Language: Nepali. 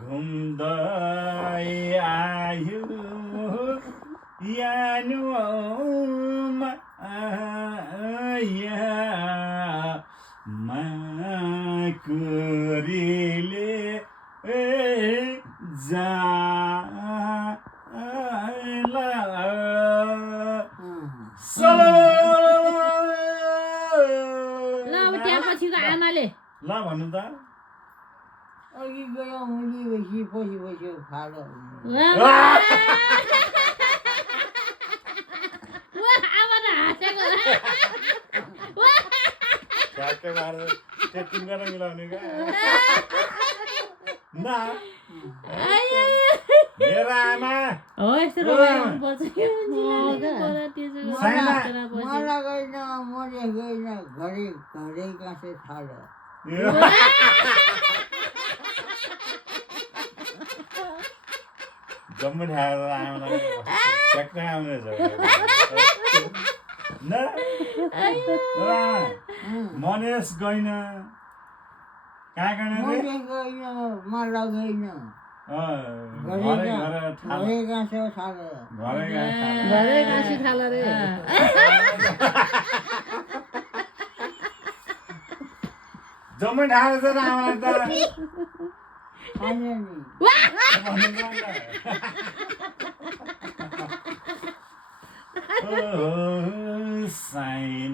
घुम्दै आयो यानु माकुरीले ल भन्नु त अघि गयो मुली बसी पछि पछि खालो ठ्याक्कै मारेर टेकिङ गरेर मिलाउने क्या न मेरो आमा मलाई गएन मैले गएन घरै घरै काँसे थालो जम्मै ठाएर आमालाई ट्याक्कै आउने न मनेस गइन कहाँ गएन रे मैले गएन मलाई गएन घरै काँसे थालो घरै गाँसी थाल रे जम्मै ठाएर छ र आमालाई त खाने नि साई